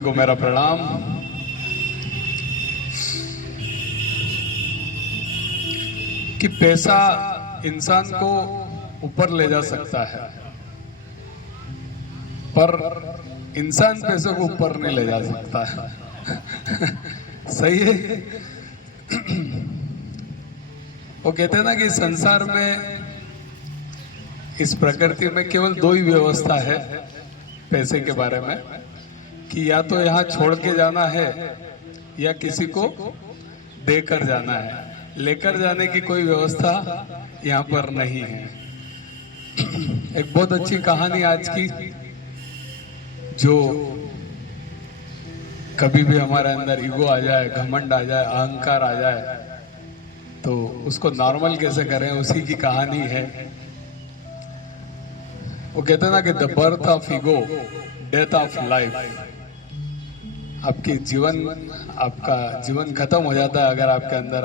को मेरा प्रणाम। कि पैसा इंसान को ऊपर ले जा सकता है, पर इंसान पैसे को ऊपर नहीं ले जा सकता है। सही है। वो कहते हैं ना कि संसार में, इस प्रकृति में केवल दो ही व्यवस्था है पैसे के बारे में, कि या तो यहाँ छोड़ के जाना है या किसी को देकर जाना है। लेकर जाने की कोई व्यवस्था यहाँ पर नहीं है। एक बहुत अच्छी कहानी आज की, जो कभी भी हमारे अंदर ईगो आ जाए, घमंड आ जाए, अहंकार आ जाए, तो उसको नॉर्मल कैसे करें, उसी की कहानी है। वो कहते हैं ना कि the birth of ego, death of life. आपका जीवन खत्म हो जाता है अगर आपके अंदर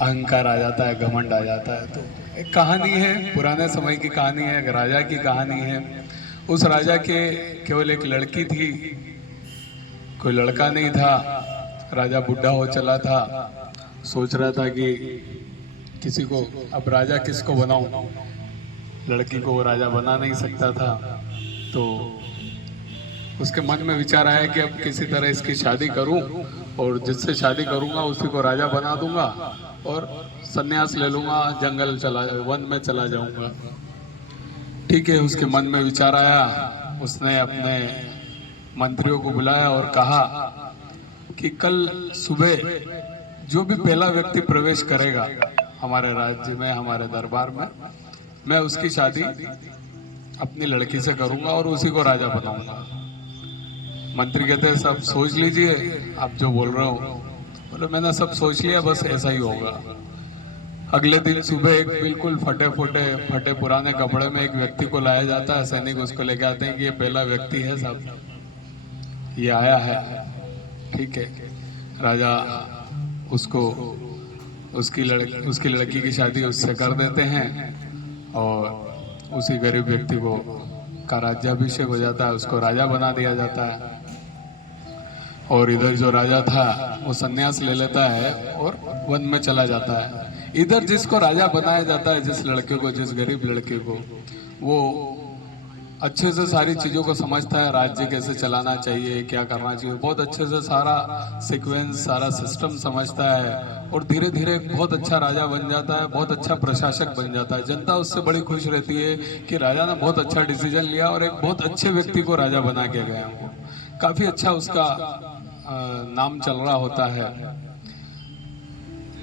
अहंकार आ जाता है, घमंड आ जाता है। तो एक कहानी है, पुराने समय की कहानी है, एक राजा की कहानी है। उस राजा के केवल एक लड़की थी, कोई लड़का नहीं था। राजा बुढ़ा हो चला था, सोच रहा था कि किसी को, अब राजा किसको बनाऊं, लड़की को वो राजा बना नहीं सकता था। तो उसके मन में विचार आया कि अब किसी तरह इसकी शादी करूं, और जिससे शादी करूंगा उसी को राजा बना दूंगा और सन्यास ले लूंगा, वन में चला जाऊंगा। ठीक है, उसके मन में विचार आया। उसने अपने मंत्रियों को बुलाया और कहा कि कल सुबह जो भी पहला व्यक्ति प्रवेश करेगा हमारे राज्य में, हमारे दरबार में, मैं उसकी शादी अपनी लड़की से करूंगा और उसी को राजा बनाऊंगा। मंत्री कहते हैं सब सोच लीजिए, आप जो बोल रहे हो। बोले मैंने सब सोच लिया, बस ऐसा ही होगा। अगले दिन सुबह एक बिल्कुल फटे पुराने कपड़े में एक व्यक्ति को लाया जाता है। सैनिक उसको लेके आते हैं कि ये पहला व्यक्ति है साहब, ये आया है। ठीक है, राजा उसकी लड़की की शादी उससे कर देते हैं और उसी गरीब व्यक्ति का राज्याभिषेक हो जाता है, उसको राजा बना दिया जाता है। और इधर जो राजा था वो सन्यास ले लेता है और वन में चला जाता है। इधर जिसको राजा बनाया जाता है, जिस लड़के को, जिस गरीब लड़के को, वो अच्छे से सारी चीज़ों को समझता है, राज्य कैसे चलाना चाहिए, क्या करना चाहिए, बहुत अच्छे से सारा सीक्वेंस, सारा सिस्टम समझता है और धीरे धीरे एक बहुत अच्छा राजा बन जाता है, बहुत अच्छा प्रशासक बन जाता है। जनता उससे बड़ी खुश रहती है कि राजा ने बहुत अच्छा डिसीजन लिया और एक बहुत अच्छे व्यक्ति को राजा बना के गया। वो काफ़ी अच्छा उसका नाम चल रहा होता है।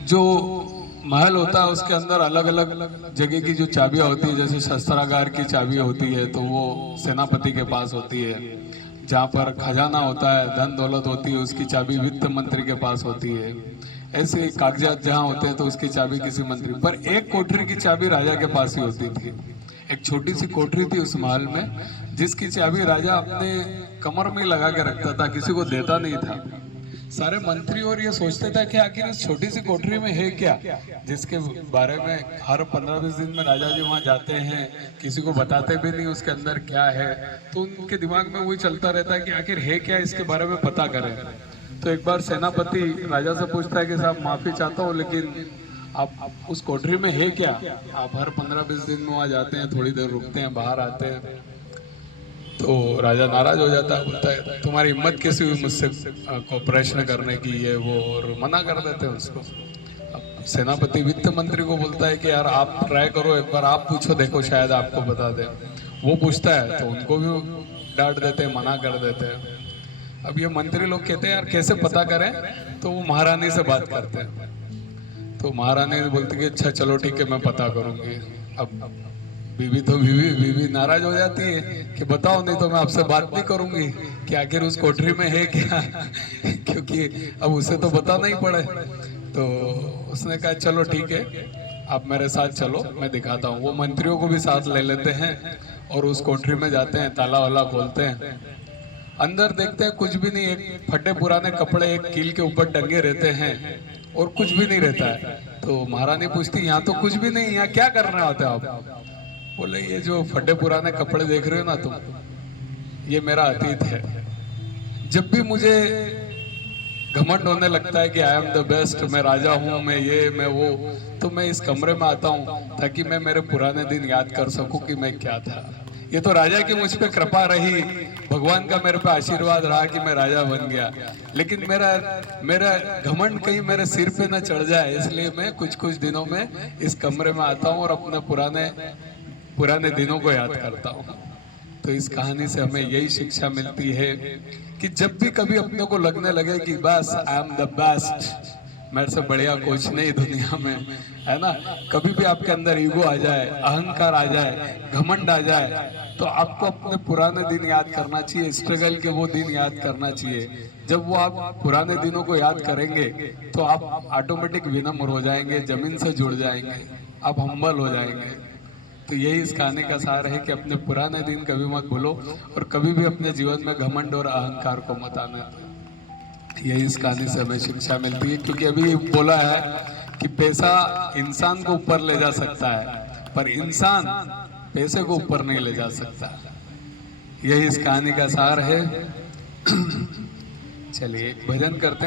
जो महल होता है उसके अंदर अलग अलग जगह की जो चाबियां होती है, जैसे शस्त्रागार की चाबी होती है तो वो सेनापति के पास होती है। जहाँ पर खजाना होता है, धन दौलत होती है, उसकी चाबी वित्त मंत्री के पास होती है। ऐसे कागजात जहाँ होते हैं तो उसकी चाबी किसी मंत्री, पर एक कोठरी की चाबी राजा के पास ही होती थी। एक छोटी सी कोठरी थी उस महल में, जिसकी चाबी राजा अपने कमर में लगा के रखता था, किसी को देता नहीं था। सारे मंत्री और ये सोचते थे कि आखिर इस छोटी सी कोठरी में है क्या, जिसके बारे में हर 15-20 दिन में राजा जी वहाँ जाते हैं, किसी को बताते भी नहीं उसके अंदर क्या है। तो उनके दिमाग में वही चलता रहता है कि आखिर है क्या, इसके बारे में पता करें। तो एक बार सेनापति राजा से पूछता है कि साहब माफी चाहता हूँ, लेकिन आप उस कोठरी में है क्या? आप हर 15-20 दिन में वहाँ जाते हैं, थोड़ी देर रुकते हैं, बाहर आते हैं। तो राजा नाराज हो जाता है, बोलता है तुम्हारी हिम्मत कैसी हुई मुझसे को प्रश्न करने की, ये वो, और मना कर देते हैं उसको। अब सेनापति वित्त मंत्री को बोलता है कि यार आप ट्राई करो, एक बार आप पूछो, देखो शायद आपको बता दे। वो पूछता है तो उनको भी डांट देते हैं, मना कर देते हैं। अब ये मंत्री लोग कहते हैं यार कैसे पता करें, तो वो महारानी से बात करते हैं। तो महारानी बोलती है अच्छा चलो ठीक है, मैं पता करूंगी। अब बीवी नाराज हो जाती है कि बताओ, नहीं तो मैं आपसे बात नहीं करूंगी कि आखिर उस कोठरी में है क्या। क्योंकि अब उसे तो बताना ही पड़े। तो उसने कहा चलो ठीक है, आप मेरे साथ चलो, मैं दिखाता हूँ। वो मंत्रियों को भी साथ ले लेते हैं और उस कोठरी में जाते हैं, ताला वाला खोलते हैं। अंदर देखते हैं कुछ भी नहीं, एक फटे पुराने कपड़े एक कील के ऊपर टंगे रहते हैं और कुछ भी नहीं रहता है। तो महारानी पूछती यहाँ तो कुछ भी नहीं, यहाँ क्या करना होता है आप? बोले ये जो फटे पुराने कपड़े देख रहे हो ना तुम, ये मेरा अतीत है। जब भी मुझे घमंड होने लगता है कि आई एम द बेस्ट, मैं राजा हूँ, मैं ये मैं वो, तो मैं इस कमरे में आता हूँ ताकि मैं मेरे पुराने दिन याद कर सकूं कि मैं क्या था। ये तो राजा की मुझ पे कृपा रही, भगवान का मेरे पे आशीर्वाद रहा कि मैं राजा बन गया। लेकिन मेरा मेरा घमंड कहीं मेरे सिर पे ना चढ़ जाए, इसलिए मैं कुछ कुछ दिनों में इस कमरे में आता हूँ और अपने पुराने दिनों को याद करता हूँ। तो इस कहानी से हमें यही शिक्षा मिलती है कि जब भी कभी अपने को लगने लगे कि बस आई एम द बेस्ट, मेरे से बढ़िया कुछ नहीं दुनिया में, है ना, कभी भी आपके अंदर ईगो आ जाए, अहंकार आ जाए, घमंड आ जाए, तो आपको अपने पुराने दिन याद करना चाहिए, स्ट्रगल के वो दिन याद करना चाहिए। जब वो आप पुराने दिनों को याद करेंगे तो आप ऑटोमेटिक विनम्र हो जाएंगे, जमीन से जुड़ जाएंगे, आप हम्बल हो जाएंगे। तो यही इस कहानी का सार है कि अपने पुराने दिन कभी मत भूलो और कभी भी अपने जीवन में घमंड और अहंकार को मत आने दो। यही इस कहानी से हमें शिक्षा मिलती है, क्योंकि अभी बोला है कि पैसा इंसान को ऊपर ले जा सकता है पर इंसान पैसे को ऊपर नहीं ले जा सकता। यही इस कहानी का सार है। चलिए एक भजन करते हैं।